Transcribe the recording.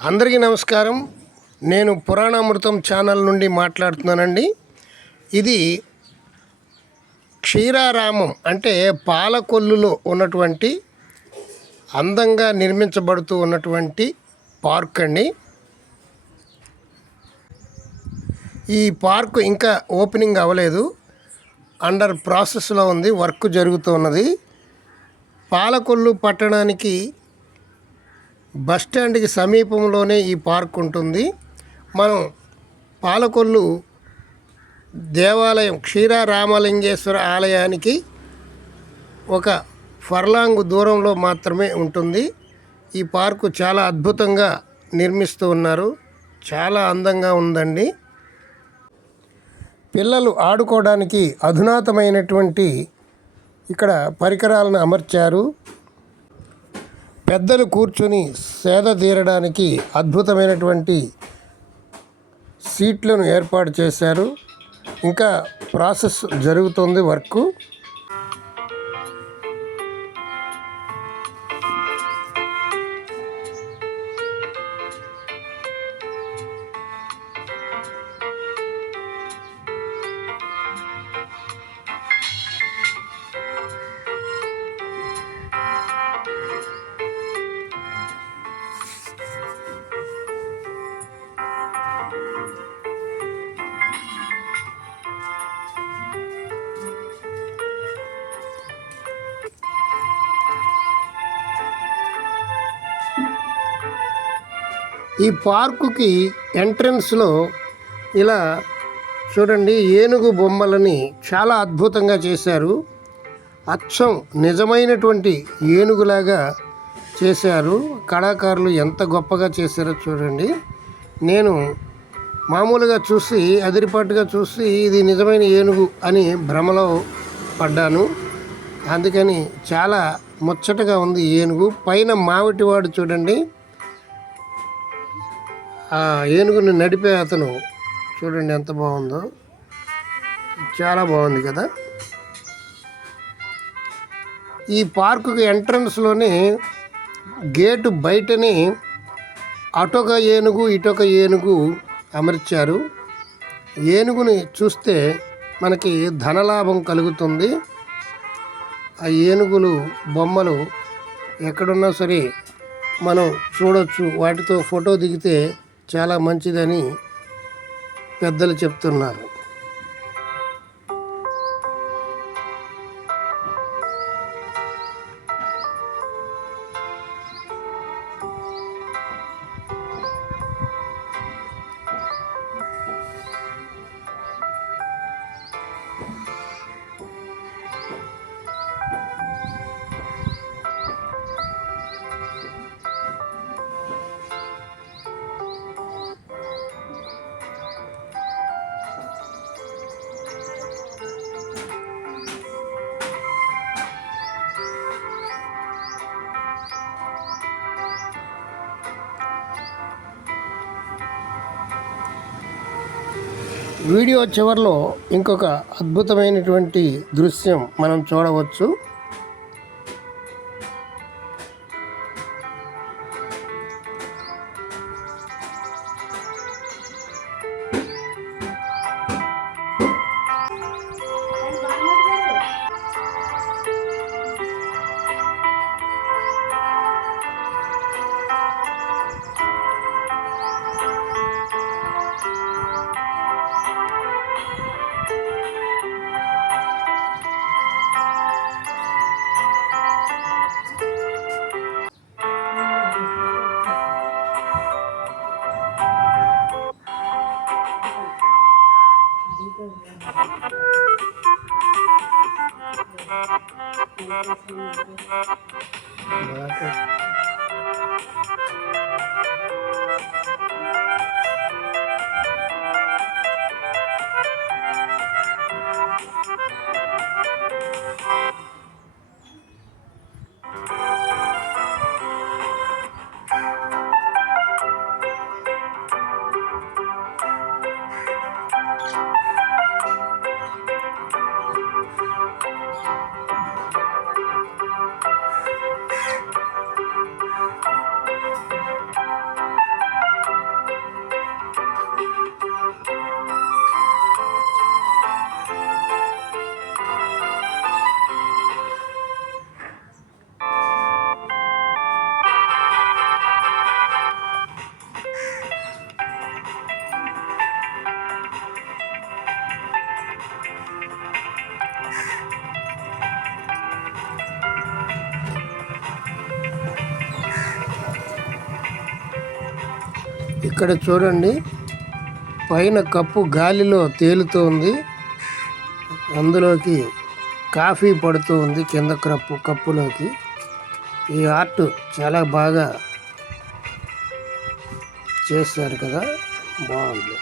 అందరికీ నమస్కారం. నేను పురాణామృతం ఛానల్ నుండి మాట్లాడుతున్నానండి. ఇది క్షీరారామం అంటే పాలకొల్లులో ఉన్నటువంటి అందంగా నిర్మించబడుతూ ఉన్నటువంటి పార్క్ అండి. ఈ పార్క్ ఇంకా ఓపెనింగ్ అవ్వలేదు, అండర్ ప్రాసెస్లో ఉంది, వర్క్ జరుగుతున్నది. పాలకొల్లు పట్టణానికి బస్టాండ్కి సమీపంలోనే ఈ పార్క్ ఉంటుంది. మనం పాలకొల్లు దేవాలయం క్షీరారామలింగేశ్వర ఆలయానికి ఒక ఫర్లాంగ్ దూరంలో మాత్రమే ఉంటుంది. ఈ పార్కు చాలా అద్భుతంగా నిర్మిస్తూ ఉన్నారు, చాలా అందంగా ఉందండి. పిల్లలు ఆడుకోవడానికి అధునాతమైనటువంటి ఇక్కడ పరికరాలను అమర్చారు. పెద్దలు కూర్చొని సేద తీరడానికి అద్భుతమైనటువంటి సీట్లను ఏర్పాటు చేశారు. ఇంకా ప్రాసెస్ జరుగుతుంది వర్క్. ఈ పార్కుకి ఎంట్రన్స్లో ఇలా చూడండి, ఏనుగు బొమ్మలని చాలా అద్భుతంగా చేశారు. అచ్చం నిజమైనటువంటి ఏనుగులాగా చేశారు. కళాకారులు ఎంత గొప్పగా చేశారో చూడండి. నేను మామూలుగా చూసి అదిరిపట్టుగా చూసి ఇది నిజమైన ఏనుగు అని భ్రమలో పడ్డాను. అందుకని చాలా ముచ్చటగా ఉంది ఏనుగు. పైన మావిటివాడు చూడండి, ఆ ఏనుగుని నడిపే అతను చూడండి ఎంత బాగుందో, చాలా బాగుంది కదా. ఈ పార్కుకి ఎంట్రన్స్లోనే గేటు బయటనే అటొక ఏనుగు ఇటొక ఏనుగు అమర్చారు. ఏనుగుని చూస్తే మనకి ధనలాభం కలుగుతుంది. ఆ ఏనుగులు బొమ్మలు ఎక్కడున్నా సరే మనం చూడొచ్చు. వాటితో ఫోటో దిగితే చాలా మంచిదని పెద్దలు చెప్తున్నారు. వీడియో చివరిలో ఇంకొక అద్భుతమైనటువంటి దృశ్యం మనం చూడవచ్చు. ఇక్కడ చూడండి, పైన కప్పు గాలిలో తేలుతూ ఉంది, అందులోకి కాఫీ పడుతూ ఉంది కింద కప్పులోకి. ఈ ఆర్ట్ చాలా బాగా చేశారు కదా, బాగుంది.